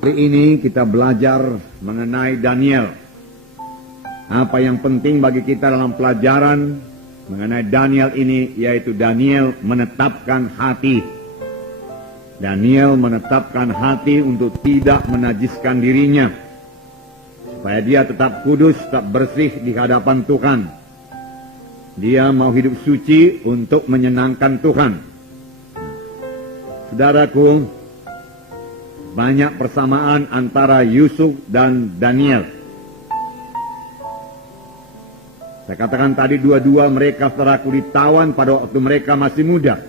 Kali ini kita belajar mengenai Daniel. Apa yang penting bagi kita dalam pelajaran mengenai Daniel ini, yaitu Daniel menetapkan hati. Daniel menetapkan hati untuk tidak menajiskan dirinya, supaya dia tetap kudus, tetap bersih di hadapan Tuhan. Dia mau hidup suci untuk menyenangkan Tuhan. Saudaraku, banyak persamaan antara Yusuf dan Daniel. Saya katakan tadi dua-dua mereka saudaraku ditawan pada waktu mereka masih muda.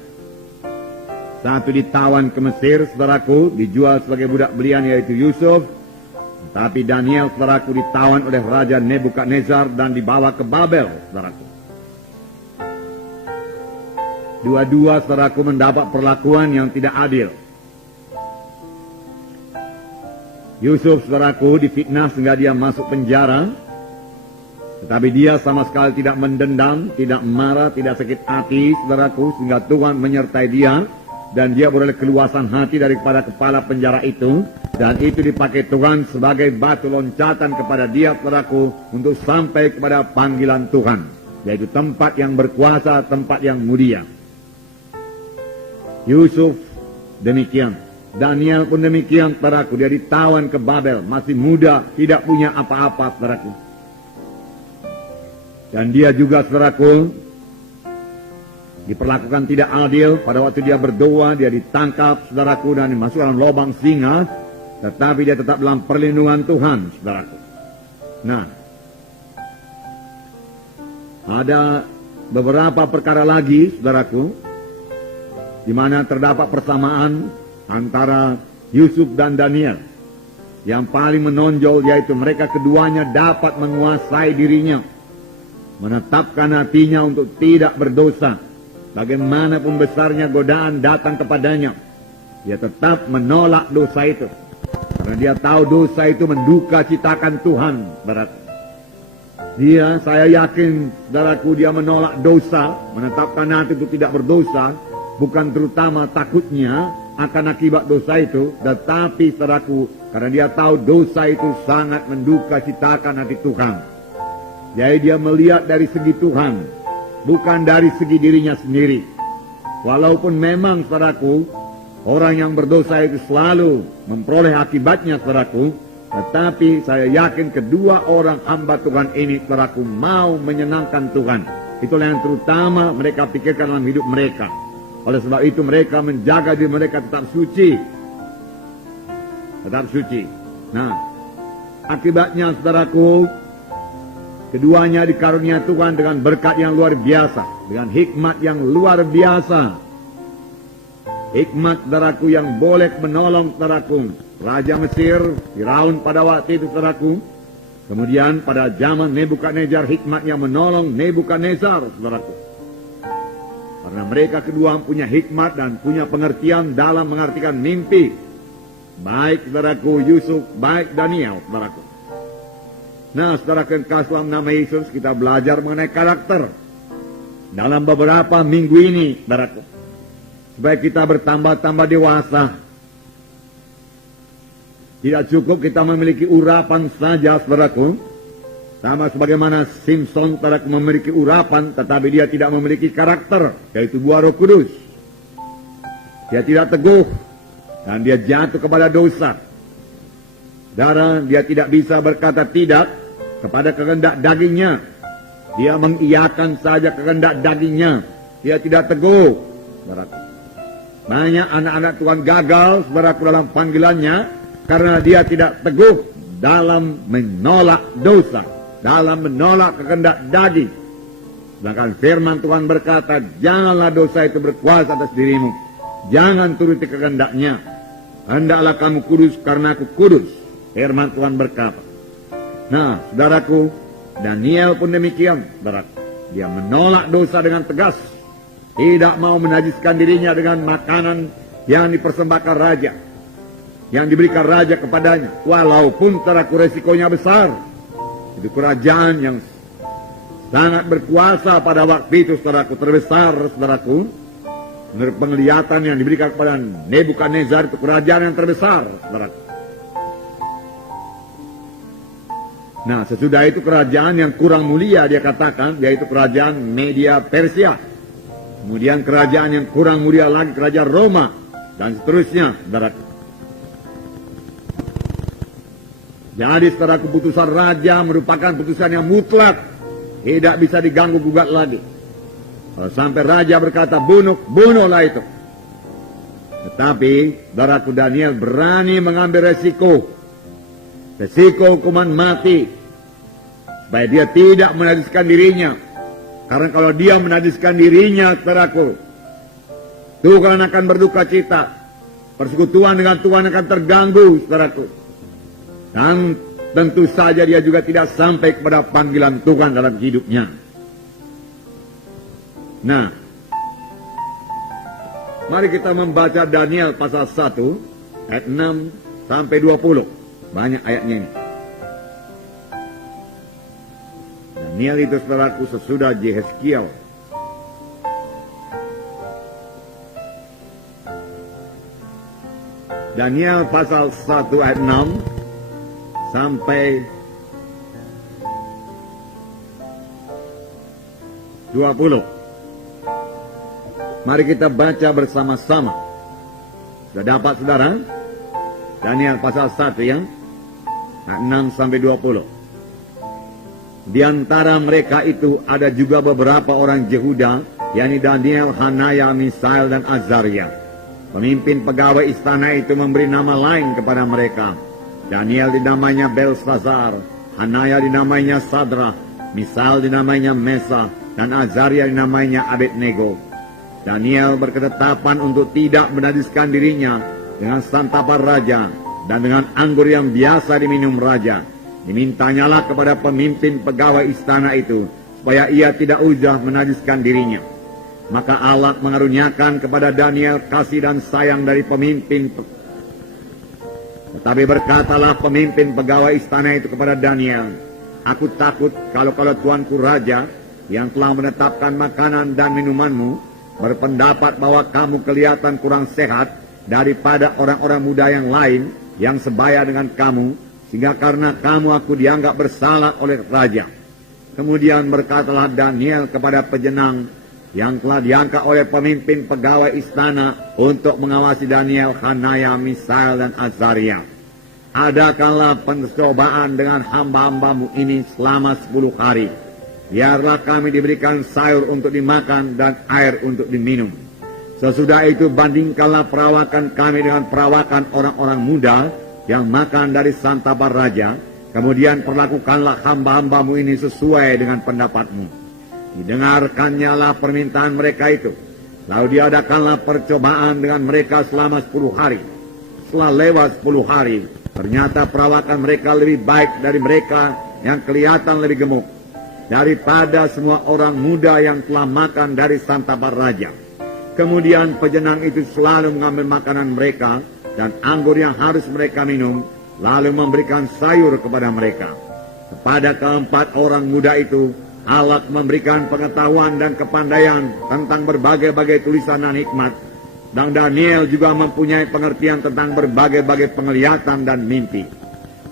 Satu ditawan ke Mesir, saudaraku, dijual sebagai budak belian yaitu Yusuf. Tapi Daniel, saudaraku, ditawan oleh Raja Nebukadnezar dan dibawa ke Babel, saudaraku. Dua-dua, saudaraku, mendapat perlakuan yang tidak adil. Yusuf, saudaraku, difitnah sehingga dia masuk penjara. Tetapi dia sama sekali tidak mendendam, tidak marah, tidak sakit hati, saudaraku, sehingga Tuhan menyertai dia. Dan dia beroleh keluasan hati daripada kepala penjara itu. Dan itu dipakai Tuhan sebagai batu loncatan kepada dia, saudaraku, untuk sampai kepada panggilan Tuhan. Yaitu tempat yang berkuasa, tempat yang mulia. Yusuf demikian. Daniel pun demikian, saudaraku. Dia ditawan ke Babel, masih muda, tidak punya apa-apa, saudaraku. Dan dia juga, saudaraku, diperlakukan tidak adil. Pada waktu dia berdoa, dia ditangkap, saudaraku, dan dimasukkan dalam lubang singa. Tetapi dia tetap dalam perlindungan Tuhan, saudaraku. Nah, ada beberapa perkara lagi, saudaraku, di mana terdapat persamaan antara Yusuf dan Daniel. Yang paling menonjol yaitu mereka keduanya dapat menguasai dirinya, menetapkan hatinya untuk tidak berdosa. Bagaimanapun besarnya godaan datang kepadanya, dia tetap menolak dosa itu. Karena dia tahu dosa itu menduka citakan Tuhan. Saya yakin, saudaraku, dia menolak dosa, menetapkan hati untuk tidak berdosa, bukan terutama takutnya akan akibat dosa itu, tetapi, saudaraku, karena dia tahu dosa itu sangat menduka citakan hati Tuhan. Jadi dia melihat dari segi Tuhan, bukan dari segi dirinya sendiri. Walaupun memang, saudaraku, orang yang berdosa itu selalu memperoleh akibatnya, saudaraku, tetapi saya yakin kedua orang hamba Tuhan ini, saudaraku, mau menyenangkan Tuhan. Itulah yang terutama mereka pikirkan dalam hidup mereka. Oleh sebab itu mereka menjaga diri mereka tetap suci. Tetap suci. Nah, akibatnya, saudaraku, keduanya dikarunia Tuhan dengan berkat yang luar biasa, dengan hikmat yang luar biasa. Hikmat, saudaraku, yang boleh menolong, saudaraku, Raja Mesir, Firaun pada waktu itu, saudaraku. Kemudian pada zaman Nebukadnezar, hikmat yang menolong Nebukadnezar, saudaraku. Karena mereka kedua punya hikmat dan punya pengertian dalam mengartikan mimpi. Baik, saudaraku, Yusuf, baik Daniel, saudaraku. Nah, saudaraku yang kasih dalam nama Yesus, kita belajar mengenai karakter dalam beberapa minggu ini, saudaraku, supaya kita bertambah-tambah dewasa. Tidak cukup kita memiliki urapan saja, saudaraku. Sama sebagaimana Simpson, saudaraku, memiliki urapan, tetapi dia tidak memiliki karakter, yaitu buah Roh Kudus. Dia tidak teguh, dan dia jatuh kepada dosa. Saudara, dia tidak bisa berkata tidak kepada kehendak dagingnya. Dia mengiyakan saja kehendak dagingnya. Dia tidak teguh, saudaraku. Banyak anak-anak Tuhan gagal, saudaraku, dalam panggilannya, karena dia tidak teguh dalam menolak dosa, dalam menolak kehendak daging. Sedangkan firman Tuhan berkata, janganlah dosa itu berkuasa atas dirimu. Jangan turuti kehendaknya. Hendaklah kamu kudus karena aku kudus. Firman Tuhan berkata. Nah, saudaraku, Daniel pun demikian, saudaraku. Dia menolak dosa dengan tegas. Tidak mau menajiskan dirinya dengan makanan yang dipersembahkan raja, yang diberikan raja kepadanya. Walaupun, saudaraku, resikonya besar. Itu kerajaan yang sangat berkuasa pada waktu itu, saudaraku, terbesar, saudaraku. Menurut penglihatan yang diberikan kepada Nebukadnezar, itu kerajaan yang terbesar, saudaraku. Nah, sesudah itu kerajaan yang kurang mulia dia katakan, yaitu kerajaan Media Persia. Kemudian kerajaan yang kurang mulia lagi, kerajaan Roma, dan seterusnya, saudaraku. Jadi setelah keputusan raja merupakan keputusan yang mutlak, tidak bisa diganggu gugat lagi. Kalau sampai raja berkata bunuh, bunuhlah itu. Tetapi saudaraku, Daniel berani mengambil resiko hukuman mati, supaya dia tidak menajiskan dirinya. Karena kalau dia menajiskan dirinya, saudaraku, Tuhan akan berduka cita. Persekutuan dengan Tuhan akan terganggu, saudaraku. Dan tentu saja dia juga tidak sampai kepada panggilan Tuhan dalam hidupnya. Nah, mari kita membaca Daniel pasal 1 ayat 6 sampai 20. Banyak ayatnya ini. Daniel itu, saudaraku, sesudah Yehezkiel. Daniel pasal 1 ayat 6 sampai 20. Mari kita baca bersama-sama. Sudah dapat, saudara? Daniel pasal 1 ya, ayat 6 sampai 20. Di antara mereka itu ada juga beberapa orang Yehuda, yakni Daniel, Hanaya, Misael, dan Azaria. Pemimpin pegawai istana itu memberi nama lain kepada mereka. Daniel dinamainya Belsazar, Hanaya dinamainya Sadrah, Misael dinamainya Mesa, dan Azaria dinamainya Abednego. Daniel berketetapan untuk tidak menajiskan dirinya dengan santapan raja dan dengan anggur yang biasa diminum raja. Dimintanyalah kepada pemimpin pegawai istana itu supaya ia tidak usah menajiskan dirinya. Maka Allah mengaruniakan kepada Daniel kasih dan sayang dari pemimpin. Tetapi berkatalah pemimpin pegawai istana itu kepada Daniel, "Aku takut kalau tuanku raja yang telah menetapkan makanan dan minumanmu berpendapat bahwa kamu kelihatan kurang sehat daripada orang-orang muda yang lain yang sebaya dengan kamu, sehingga karena kamu aku dianggap bersalah oleh raja." Kemudian berkatalah Daniel kepada pejenang yang telah diangkat oleh pemimpin pegawai istana untuk mengawasi Daniel, Hanaya, Misael, dan Azaria, "Adakanlah pencobaan dengan hamba-hambamu ini selama 10 hari. Biarlah kami diberikan sayur untuk dimakan dan air untuk diminum. Sesudah itu bandingkanlah perawakan kami dengan perawakan orang-orang muda yang makan dari santapan raja. Kemudian perlakukanlah hamba-hambamu ini sesuai dengan pendapatmu." Didengarkannyalah permintaan mereka itu. Lalu diadakanlah percobaan dengan mereka selama 10 hari. Setelah lewat 10 hari, ternyata perawakan mereka lebih baik dari mereka yang kelihatan lebih gemuk, daripada semua orang muda yang telah makan dari santapan raja. Kemudian pejenang itu selalu mengambil makanan mereka dan anggur yang harus mereka minum, lalu memberikan sayur kepada mereka. Kepada keempat orang muda itu, Allah memberikan pengetahuan dan kepandaian tentang berbagai-bagai tulisan dan hikmat. Dan Daniel juga mempunyai pengertian tentang berbagai-bagai penglihatan dan mimpi.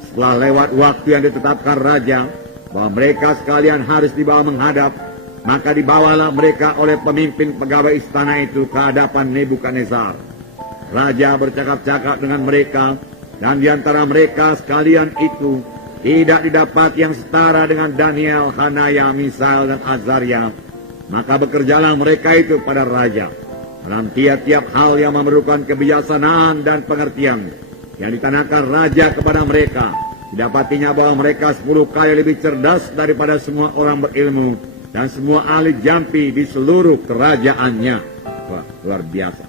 Setelah lewat waktu yang ditetapkan raja, bahwa mereka sekalian harus dibawa menghadap, maka dibawalah mereka oleh pemimpin pegawai istana itu ke hadapan Nebukadnezar. Raja bercakap-cakap dengan mereka, dan di antara mereka sekalian itu tidak didapat yang setara dengan Daniel, Hanaya, Misael, dan Azaria. Maka bekerjalah mereka itu pada raja dalam tiap-tiap hal yang memerlukan kebijaksanaan dan pengertian yang ditanamkan raja kepada mereka. Didapatinya bahwa mereka 10 kali lebih cerdas daripada semua orang berilmu dan semua ahli jampi di seluruh kerajaannya. Wah, luar biasa.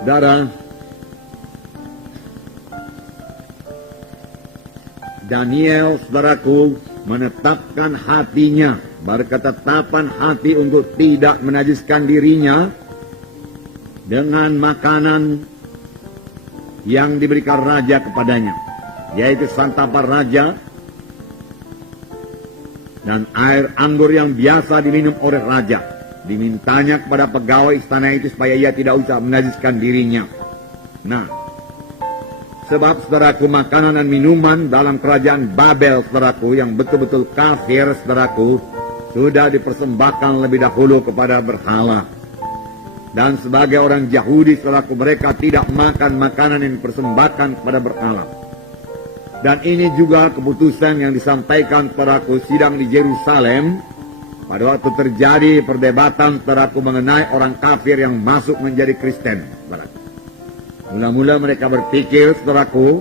Saudara, Daniel, saudaraku, menetapkan hatinya, berketetapan hati untuk tidak menajiskan dirinya dengan makanan yang diberikan raja kepadanya, yaitu santapan raja dan air anggur yang biasa diminum oleh raja. Dimintanya kepada pegawai istana itu supaya ia tidak usah menajiskan dirinya. Nah, Sebab saudaraku, makanan dan minuman dalam kerajaan Babel, saudaraku, yang betul-betul kafir, saudaraku, sudah dipersembahkan lebih dahulu kepada berhala. Dan sebagai orang Yahudi, saudaraku, mereka tidak makan makanan yang dipersembahkan kepada berhala. Dan ini juga keputusan yang disampaikan saudaraku sidang di Yerusalem pada waktu terjadi perdebatan saudaraku mengenai orang kafir yang masuk menjadi Kristen, saudaraku. Mula-mula mereka berpikir, saudaraku,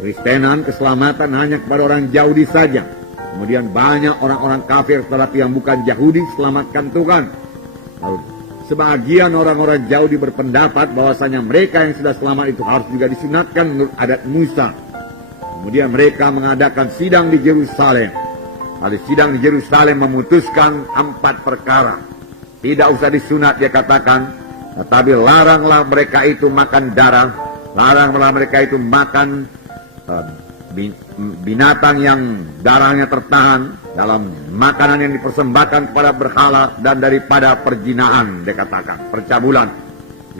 Kristenan, keselamatan hanya kepada orang Yahudi saja. Kemudian banyak orang-orang kafir, saudaraku, yang bukan Yahudi selamatkan Tuhan. Lalu, sebagian orang-orang Yahudi berpendapat bahwasanya mereka yang sudah selamat itu harus juga disunatkan menurut adat Musa. Kemudian mereka mengadakan sidang di Yerusalem. Lalu sidang di Yerusalem memutuskan 4 perkara. Tidak usah disunat, dia katakan. Tetapi laranglah mereka itu makan darah, laranglah mereka itu makan binatang yang darahnya tertahan dalam makanan yang dipersembahkan kepada berhala, dan daripada perjinaan, dia katakan, percabulan.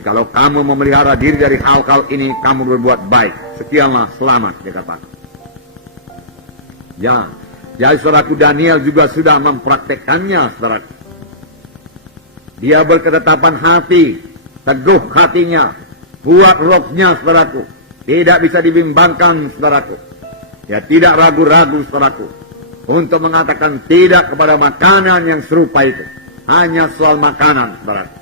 Kalau kamu memelihara diri dari hal-hal ini, kamu berbuat baik. Sekianlah selamat, dia katakan. Ya, jadi saudaraku, Daniel juga sudah mempraktekannya, saudaraku. Dia berketetapan hati, teguh hatinya, kuat rohnya, saudaraku. Tidak bisa dibimbangkan, saudaraku. Ya, tidak ragu-ragu, saudaraku, untuk mengatakan tidak kepada makanan yang serupa itu. Hanya soal makanan, saudaraku.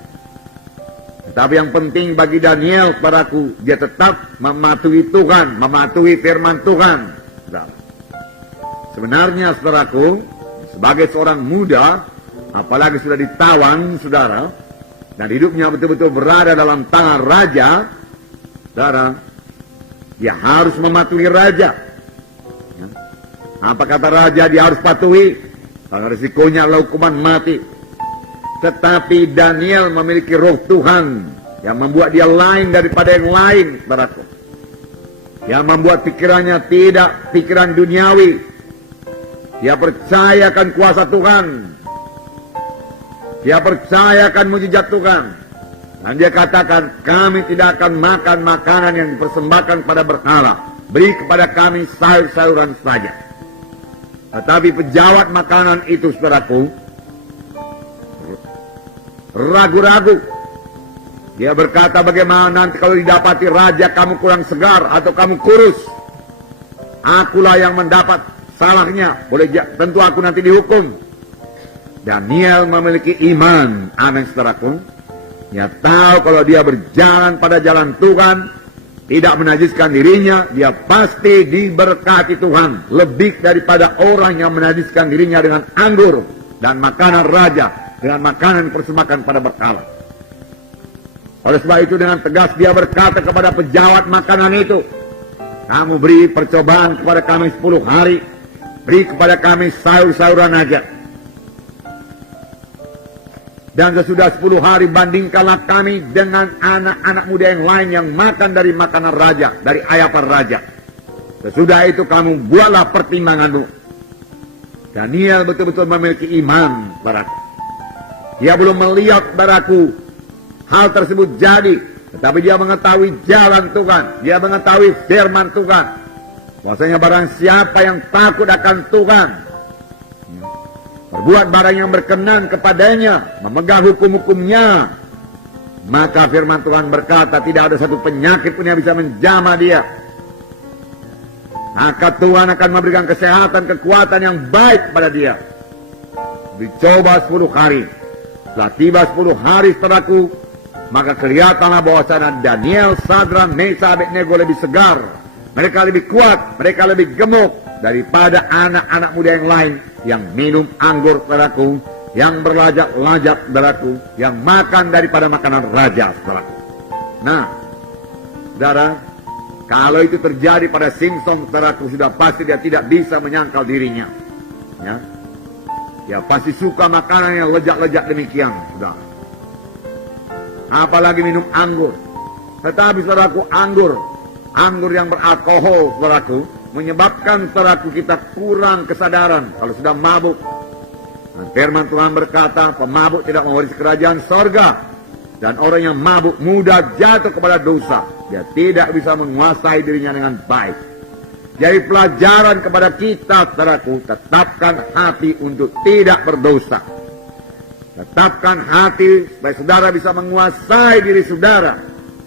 Tetapi yang penting bagi Daniel, saudaraku, dia tetap mematuhi Tuhan, mematuhi firman Tuhan, saudaraku. Sebenarnya, saudaraku, sebagai seorang muda, apalagi sudah ditawan, saudara, dan hidupnya betul-betul berada dalam tangan raja, saudara, dia harus mematuhi raja. Ya. Apa kata raja dia harus patuhi? Karena risikonya adalah hukuman mati. Tetapi Daniel memiliki roh Tuhan yang membuat dia lain daripada yang lain, saudaraku. Yang membuat pikirannya tidak pikiran duniawi. Dia percaya akan kuasa Tuhan. Dia percaya akan mujizat Tuhan. Dan dia katakan, kami tidak akan makan makanan yang dipersembahkan pada berhala. Beri kepada kami sayur-sayuran saja. Tetapi pejabat makanan itu, saudaraku, ragu-ragu. Dia berkata, bagaimana nanti kalau didapati raja kamu kurang segar atau kamu kurus? Akulah yang mendapat salahnya, boleh tentu aku nanti dihukum. Daniel memiliki iman, amin, saudaraku. Dia tahu kalau dia berjalan pada jalan Tuhan, tidak menajiskan dirinya, dia pasti diberkati Tuhan. Lebih daripada orang yang menajiskan dirinya dengan anggur dan makanan raja, dengan makanan persembahkan pada berhala. Oleh sebab itu dengan tegas dia berkata kepada pejabat makanan itu, kamu beri percobaan kepada kami 10 hari. Beri kepada kami sayur-sayuran aja. Dan sesudah 10 hari bandingkanlah kami dengan anak-anak muda yang lain yang makan dari makanan raja, dari ayapan raja. Sesudah itu kamu buatlah pertimbanganmu. Daniel betul-betul memiliki iman, saudaraku. Dia belum melihat, saudaraku, hal tersebut jadi. Tetapi dia mengetahui jalan Tuhan. Dia mengetahui firman Tuhan. Bahwasanya barang siapa yang takut akan Tuhan, berbuat barang yang berkenan kepadanya, memegang hukum-hukumnya, maka firman Tuhan berkata tidak ada satu penyakit pun yang bisa menjamah dia. Maka Tuhan akan memberikan kesehatan, kekuatan yang baik pada dia. Dicoba 10 hari. Setelah tiba 10 hari, saudaraku, maka kelihatanlah bahwasanya Daniel, Sadrak, Mesakh, Abednego lebih segar. Mereka lebih kuat, mereka lebih gemuk daripada anak-anak muda yang lain yang minum anggur, saudaraku, yang berlajak-lajak, saudaraku, yang makan daripada makanan raja, saudaraku. Nah, saudara, kalau itu terjadi pada Simpson, saudaraku, sudah pasti dia tidak bisa menyangkal dirinya. Ya, dia pasti suka makanan yang lejak-lejak demikian, saudara. Apalagi minum anggur. Tetapi, saudaraku, anggur yang beralkohol, saudaraku, menyebabkan, saudaraku, kita kurang kesadaran kalau sudah mabuk. Dan firman Tuhan berkata, pemabuk tidak mewarisi kerajaan sorga. Dan orang yang mabuk mudah jatuh kepada dosa. Dia tidak bisa menguasai dirinya dengan baik. Jadi pelajaran kepada kita, saudaraku, tetapkan hati untuk tidak berdosa. Tetapkan hati supaya saudara bisa menguasai diri saudara.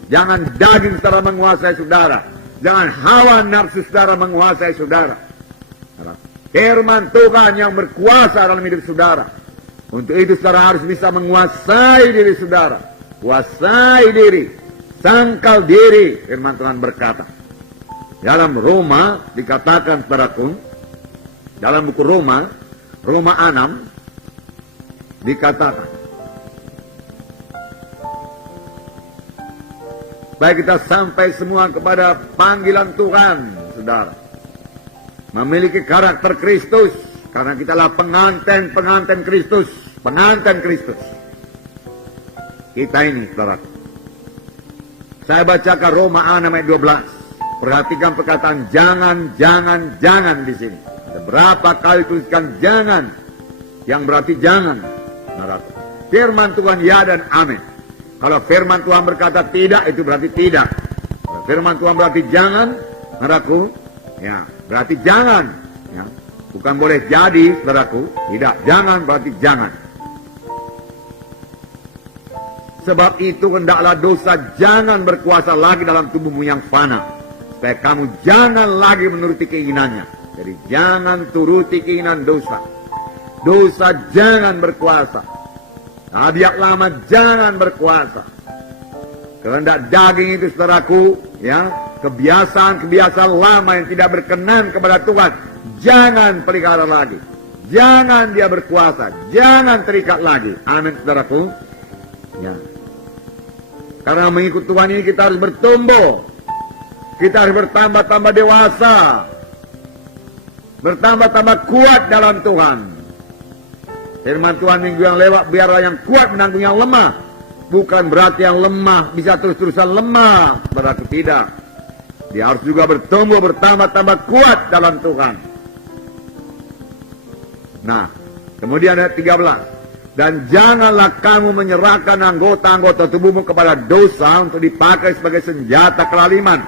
Jangan daging saudara menguasai saudara. Jangan hawa nafsu saudara menguasai saudara. Firman Tuhan yang berkuasa dalam hidup saudara. Untuk itu saudara harus bisa menguasai diri saudara. Kuasai diri. Sangkal diri. Firman Tuhan berkata. Dalam Roma dikatakan saudaraku. Dalam buku Roma 6 dikatakan. Baik kita sampai semua kepada panggilan Tuhan, saudara. Memiliki karakter Kristus. Karena kita adalah pengantin Kristus. Pengantin Kristus. Kita ini, saudara. Saya bacakan Roma 6 ayat 12. Perhatikan perkataan jangan di sini. Ada berapa kali tuliskan jangan. Yang berarti jangan. Firman Tuhan ya dan amin. Kalau firman Tuhan berkata tidak, itu berarti tidak. Kalau firman Tuhan berarti jangan, saudaraku, ya, berarti jangan. Ya. Bukan boleh jadi, saudaraku. Tidak, jangan berarti jangan. Sebab itu hendaklah dosa jangan berkuasa lagi dalam tubuhmu yang fana. Supaya kamu jangan lagi menuruti keinginannya. Jadi jangan turuti keinginan dosa. Dosa jangan berkuasa. Tabiat lama jangan berkuasa. Kehendak daging itu saudaraku, ya, kebiasaan-kebiasaan lama yang tidak berkenan kepada Tuhan, jangan pelihara lagi. Jangan dia berkuasa, jangan terikat lagi. Amin saudaraku. Ya. Karena mengikut Tuhan ini kita harus bertumbuh. Kita harus bertambah-tambah dewasa. Bertambah-tambah kuat dalam Tuhan. Firman Tuhan minggu yang lewat, biarlah yang kuat menanggung yang lemah. Bukan berarti yang lemah bisa terus-terusan lemah. Berarti tidak. Dia harus juga bertumbuh, bertambah-tambah kuat dalam Tuhan. Nah, kemudian ayat 13. Dan janganlah kamu menyerahkan anggota-anggota tubuhmu kepada dosa untuk dipakai sebagai senjata kelaliman.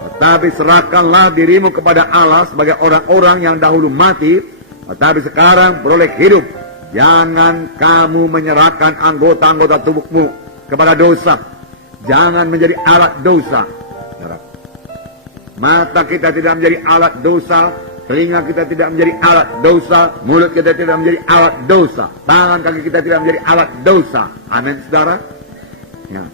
Tetapi serahkanlah dirimu kepada Allah sebagai orang-orang yang dahulu mati, tetapi sekarang beroleh hidup. Jangan kamu menyerahkan anggota-anggota tubuhmu kepada dosa. Jangan menjadi alat dosa. Mata kita tidak menjadi alat dosa. Telinga kita tidak menjadi alat dosa. Mulut kita tidak menjadi alat dosa. Tangan kaki kita tidak menjadi alat dosa. Amin, saudara. Ya.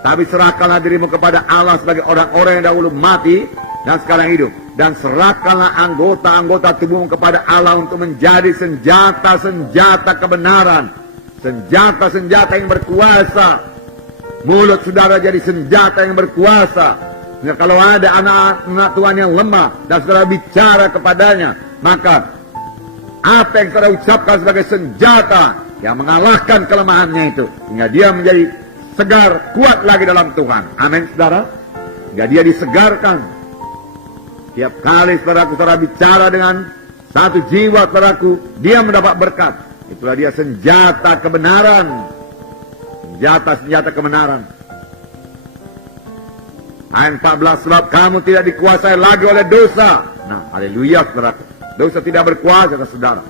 Tapi serahkanlah dirimu kepada Allah sebagai orang-orang yang dahulu mati dan sekarang hidup. Dan serahkanlah anggota-anggota tubuhmu kepada Allah untuk menjadi senjata-senjata kebenaran. Senjata-senjata yang berkuasa. Mulut saudara jadi senjata yang berkuasa. Nah, kalau ada anak-anak Tuhan yang lemah dan saudara bicara kepadanya, maka apa yang saudara ucapkan sebagai senjata yang mengalahkan kelemahannya itu, hingga dia menjadi segar, kuat lagi dalam Tuhan. Amin, saudara. Hingga dia disegarkan. Tiap kali saudara bicara dengan satu jiwa saudaraku, dia mendapat berkat. Itulah dia senjata kebenaran. Senjata kebenaran. Ayat 14, sebab kamu tidak dikuasai lagi oleh dosa. Nah, haleluya saudaraku. Dosa tidak berkuasa atas saudara.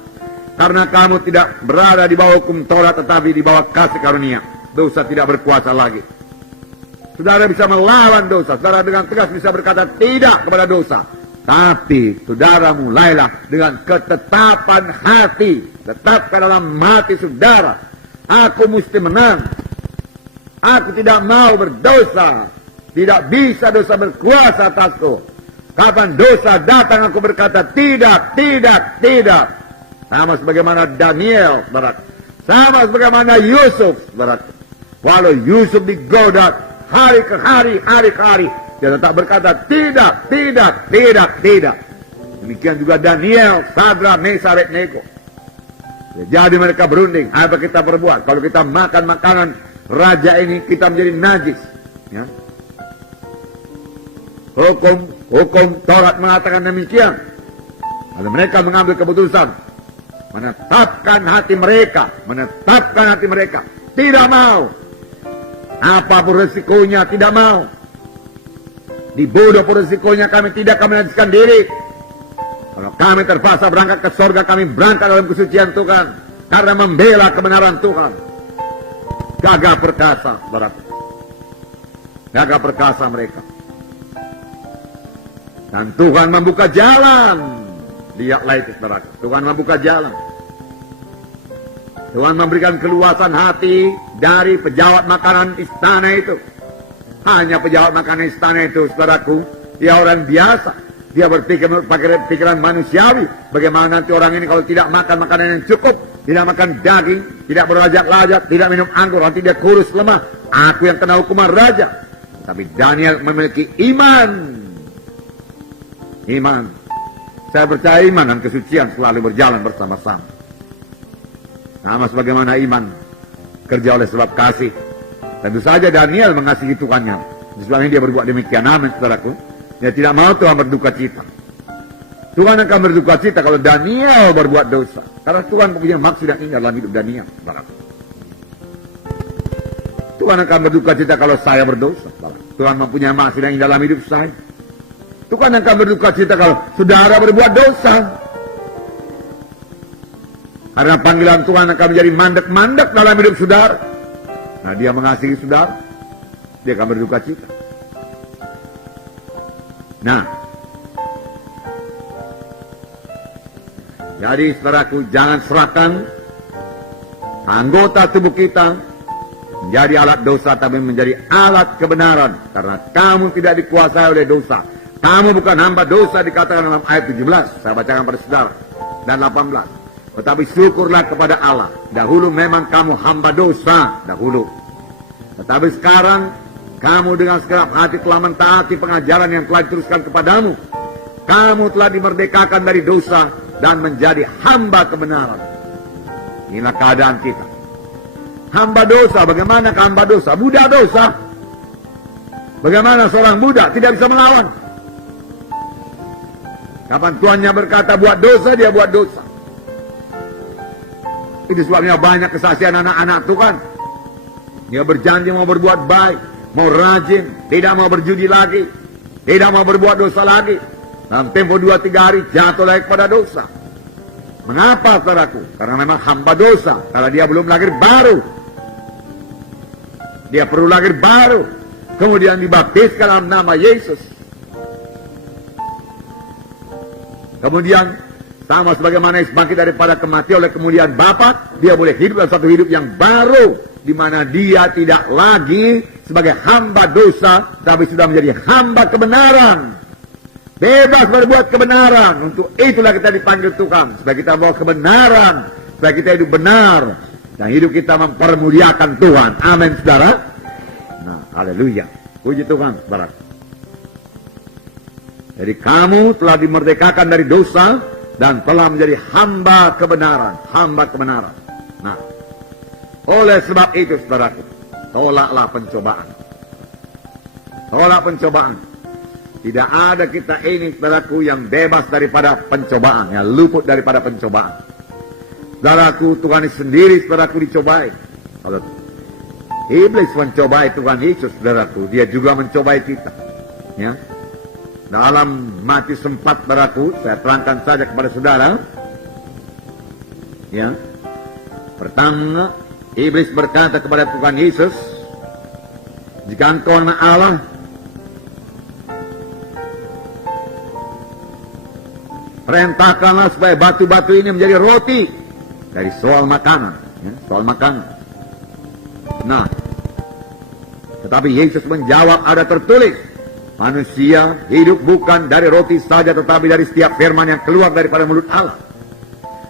Karena kamu tidak berada di bawah hukum Taurat, tetapi di bawah kasih karunia. Dosa tidak berkuasa lagi. Saudara bisa melawan dosa. Saudara dengan tegas bisa berkata tidak kepada dosa. Tapi saudara mulailah dengan ketetapan hati. Tetapkan dalam hati saudara. Aku mesti menang. Aku tidak mau berdosa. Tidak bisa dosa berkuasa atasku. Kapan dosa datang aku berkata tidak. Sama sebagaimana Daniel, saudara. Sama sebagaimana Yusuf, saudara. Walau Yusuf digoda hari ke hari, dia tetap berkata tidak. Demikian juga Daniel, Sadra, Mesa, Abednego. Jadi mereka berunding, apa kita perbuat? Kalau kita makan makanan raja ini, kita menjadi najis. Ya. Hukum Taurat mengatakan demikian. Lalu mereka mengambil keputusan. menetapkan hati mereka, tidak mau. Apapun resikonya, tidak mau. Dibodoh pun resikonya, kami tidak akan menajiskan diri. Kalau kami terpaksa berangkat ke surga, kami berangkat dalam kesucian Tuhan, karena membela kebenaran Tuhan. Gagah perkasa, saudaraku. Gagah perkasa mereka. Dan Tuhan membuka jalan. Lihatlah itu, saudaraku. Tuhan membuka jalan. Tuhan memberikan keluasan hati dari pejabat makanan istana itu. Hanya pejabat makanan istana itu, saudaraku, dia orang biasa. Dia berpikir pakai pikiran manusiawi. Bagaimana nanti orang ini kalau tidak makan makanan yang cukup, tidak makan daging, tidak berlajak-lajak, tidak minum anggur, nanti dia kurus lemah. Aku yang kena hukuman raja. Tapi Daniel memiliki iman. Iman. Saya percaya iman dan kesucian selalu berjalan bersama-sama. Sama sebagaimana iman kerja oleh sebab kasih. Tentu saja Daniel mengasihi Tuhannya. Sebabnya dia berbuat demikian. Amin, saudaraku. Dia tidak mau Tuhan berduka cita. Tuhan akan berduka cita kalau Daniel berbuat dosa. Karena Tuhan punya maksud yang indah dalam hidup Daniel, saudaraku. Tuhan akan berduka cita kalau saya berdosa, saudaraku. Tuhan mempunyai maksud yang indah dalam hidup saya. Tuhan akan berduka cita kalau saudara berbuat dosa. Karena panggilan Tuhan akan menjadi mandek-mandek dalam hidup saudara. Nah, dia mengasihi saudara, dia akan berduka cita. Nah, jadi saudaraku, jangan serahkan anggota tubuh kita menjadi alat dosa, tapi menjadi alat kebenaran. Karena kamu tidak dikuasai oleh dosa. Kamu bukan hamba dosa, dikatakan dalam ayat 17. Saya bacakan pada saudara. Dan 18. Tetapi syukurlah kepada Allah. Dahulu memang kamu hamba dosa. Dahulu. Tetapi sekarang kamu dengan segenap hati telah mentaati pengajaran yang telah diteruskan kepadamu. Kamu telah dimerdekakan dari dosa dan menjadi hamba kebenaran. Inilah keadaan kita. Hamba dosa. Bagaimana hamba dosa? Budak dosa. Bagaimana seorang budak tidak bisa melawan? Kapan tuannya berkata buat dosa, dia buat dosa. Itu sebabnya banyak kesaksian anak-anak Tuhan. Dia berjanji mau berbuat baik, mau rajin, tidak mau berjudi lagi, tidak mau berbuat dosa lagi. Dalam tempo 2-3 hari jatuh lagi kepada dosa. Mengapa, saudaraku? Karena memang hamba dosa. Karena dia belum lahir baru. Dia perlu lahir baru. Kemudian dibaptiskan dalam nama Yesus. Kemudian sama sebagaimana Yesus bangkit daripada kematian oleh kemuliaan Bapa, dia boleh hidup dalam satu hidup yang baru, di mana dia tidak lagi sebagai hamba dosa, tapi sudah menjadi hamba kebenaran. Bebas berbuat kebenaran. Untuk itulah kita dipanggil Tuhan, supaya kita bawa kebenaran, supaya kita hidup benar, dan hidup kita mempermuliakan Tuhan. Amin, saudara. Nah, haleluya. Puji Tuhan, saudara. Jadi kamu telah dimerdekakan dari dosa dan telah menjadi hamba kebenaran. Hamba kebenaran. Nah, oleh sebab itu, saudaraku, tolaklah pencobaan. Tolak pencobaan. Tidak ada kita ini, saudaraku, yang bebas daripada pencobaan, yang luput daripada pencobaan. Saudaraku, Tuhan sendiri, saudaraku, dicobai. Kalau iblis mencobai Tuhan Yesus, saudaraku, dia juga mencobai kita. Ya. Dalam Matius 4, saudaraku, saya terangkan saja kepada saudara. Ya. Pertama, iblis berkata kepada Tuhan Yesus, jika engkau anak Allah, perintahkanlah supaya batu-batu ini menjadi roti. Dari soal makanan. Ya, soal makanan. Nah, tetapi Yesus menjawab, ada tertulis, manusia hidup bukan dari roti saja, tetapi dari setiap firman yang keluar daripada mulut Allah.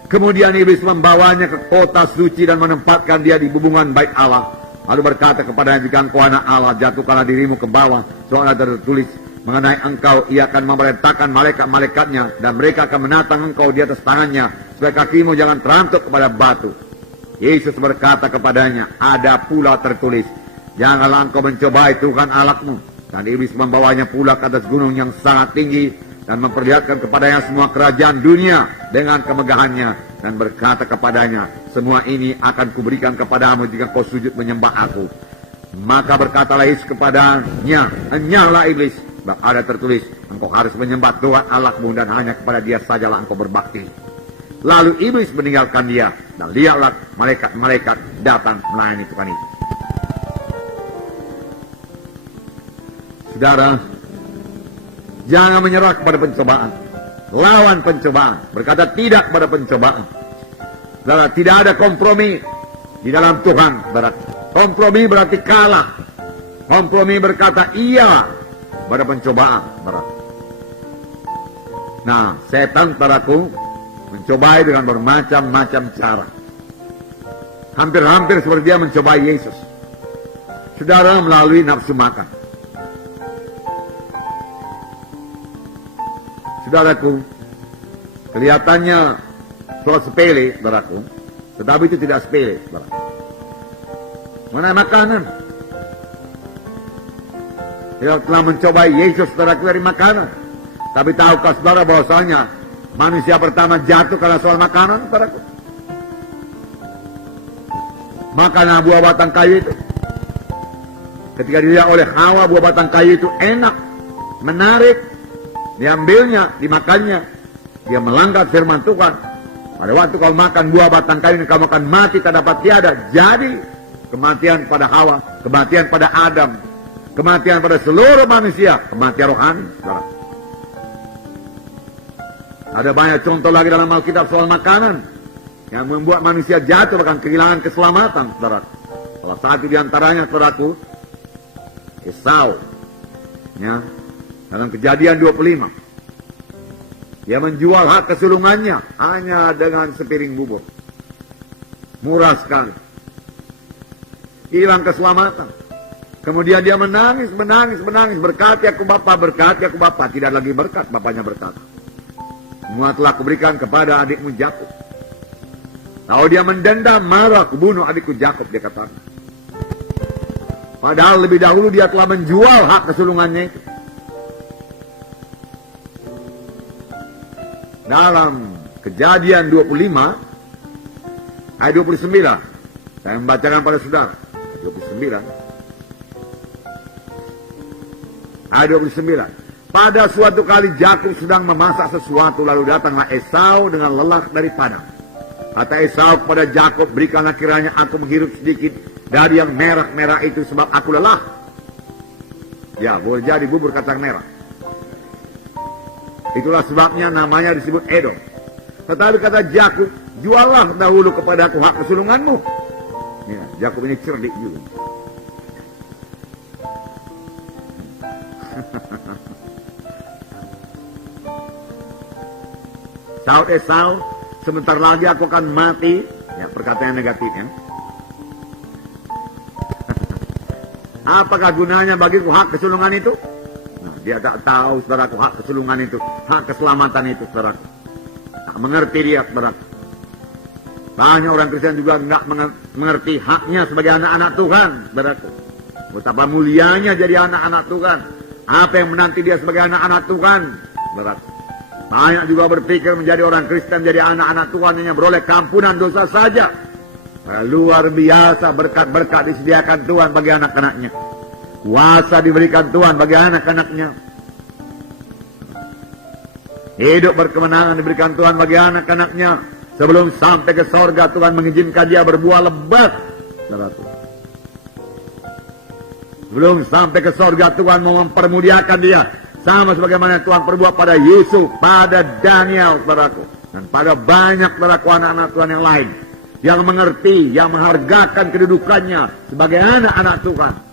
Kemudian iblis membawanya ke kota suci dan menempatkan dia di bubungan bait Allah. Lalu berkata kepadanya, jika engkau anak Allah, jatuhkanlah dirimu ke bawah. Soalnya tertulis mengenai engkau, ia akan memerintahkan malaikat-malaikatnya, dan mereka akan menatang engkau di atas tangannya, supaya kakimu jangan terantuk kepada batu. Yesus berkata kepadanya, ada pula tertulis, janganlah engkau mencobai Tuhan Allahmu. Dan iblis membawanya pula ke atas gunung yang sangat tinggi, dan memperlihatkan kepadanya semua kerajaan dunia dengan kemegahannya, dan berkata kepadanya, semua ini akan kuberikan kepadamu jika kau sujud menyembah aku. Maka berkatalah Yesus kepadanya, enyahlah iblis, sebab ada tertulis, engkau harus menyembah Tuhan Allahmu dan hanya kepada Dia sajalah engkau berbakti. Lalu iblis meninggalkan dia, dan lihatlah malaikat-malaikat datang melayani Tuhan itu. Saudara, jangan menyerah kepada pencobaan. Lawan pencobaan. Berkata tidak pada pencobaan. Saudara, tidak ada kompromi di dalam Tuhan. Saudara. Kompromi berarti kalah. Kompromi berkata iya pada pencobaan. Saudara. Nah, setan, saudaraku, mencobai dengan bermacam-macam cara. Hampir-hampir seperti dia mencobai Yesus. Saudara, melalui nafsu makan. Saudaraku, kelihatannya soal sepele, saudaraku, tetapi itu tidak sepele, saudaraku. Mana makanan? Dia telah mencobai Yesus, saudaraku, dari makanan. Tapi tahukah saudara bahwasanya manusia pertama jatuh karena soal makanan, saudaraku? Makan buah batang kayu itu. Ketika dilihat oleh Hawa, buah batang kayu itu enak, menarik. Diambilnya, dimakannya. Dia melanggar firman Tuhan. Pada waktu kau makan buah batang kayu ini, kamu akan mati tak dapat tiada. Jadi kematian pada Hawa, kematian pada Adam, kematian pada seluruh manusia, kematian rohani. Saudara. Ada banyak contoh lagi dalam Alkitab soal makanan yang membuat manusia jatuh bahkan kehilangan keselamatan. Saudara. Salah satu diantaranya, saudaraku, Esau. Ya. Dalam Kejadian 25, dia menjual hak kesulungannya hanya dengan sepiring bubur. Murah sekali. Hilang keselamatan. Kemudian dia menangis. Berkati aku Bapa. Tidak lagi berkat, bapaknya berkata. Semua telah kuberikan kepada adikmu Yakub. Lalu dia mendendam, marah, kubunuh adikku Yakub, dia katakan. Padahal lebih dahulu dia telah menjual hak kesulungannya itu. Dalam Kejadian 25 ayat 29, saya membacakan pada saudara. 29 ayat 29. Pada suatu kali Yakub sedang memasak sesuatu, lalu datanglah Esau dengan lelah dari padang. Kata Esau kepada Yakub, berikanlah kiranya aku menghirup sedikit dari yang merah-merah itu, sebab aku lelah. Ya, boleh jadi bubur kacang merah. Itulah sebabnya namanya disebut Edom. Tetapi kata Yakub, juallah dahulu kepada aku hak kesulunganmu. Ya, Yakub ini cerdik juga. Saud Esau, sebentar lagi aku akan mati. Ya, perkataan yang negatif ya. Apakah gunanya bagiku hak kesulungan itu? Dia tak tahu, saudaraku, hak kesulungan itu, hak keselamatan itu, saudaraku. Tak mengerti dia, saudaraku. Banyak orang Kristen juga tidak mengerti haknya sebagai anak-anak Tuhan, saudaraku. Betapa mulianya jadi anak-anak Tuhan. Apa yang menanti dia sebagai anak-anak Tuhan, saudaraku. Banyak juga berpikir menjadi orang Kristen, menjadi anak-anak Tuhan hanya beroleh kampunan dosa saja. Luar biasa berkat-berkat disediakan Tuhan bagi anak-anaknya. Kuasa diberikan Tuhan bagi anak-anaknya. Hidup berkemenangan diberikan Tuhan bagi anak-anaknya. Sebelum sampai ke sorga, Tuhan mengizinkan dia berbuah lebat. Sebelum sampai ke sorga, Tuhan mau mempermuliakan dia. Sama sebagaimana Tuhan perbuat pada Yesus, pada Daniel, saudaraku. Dan pada banyak saudaraku anak-anak Tuhan yang lain. Yang mengerti, yang menghargakan kedudukannya sebagai anak-anak Tuhan.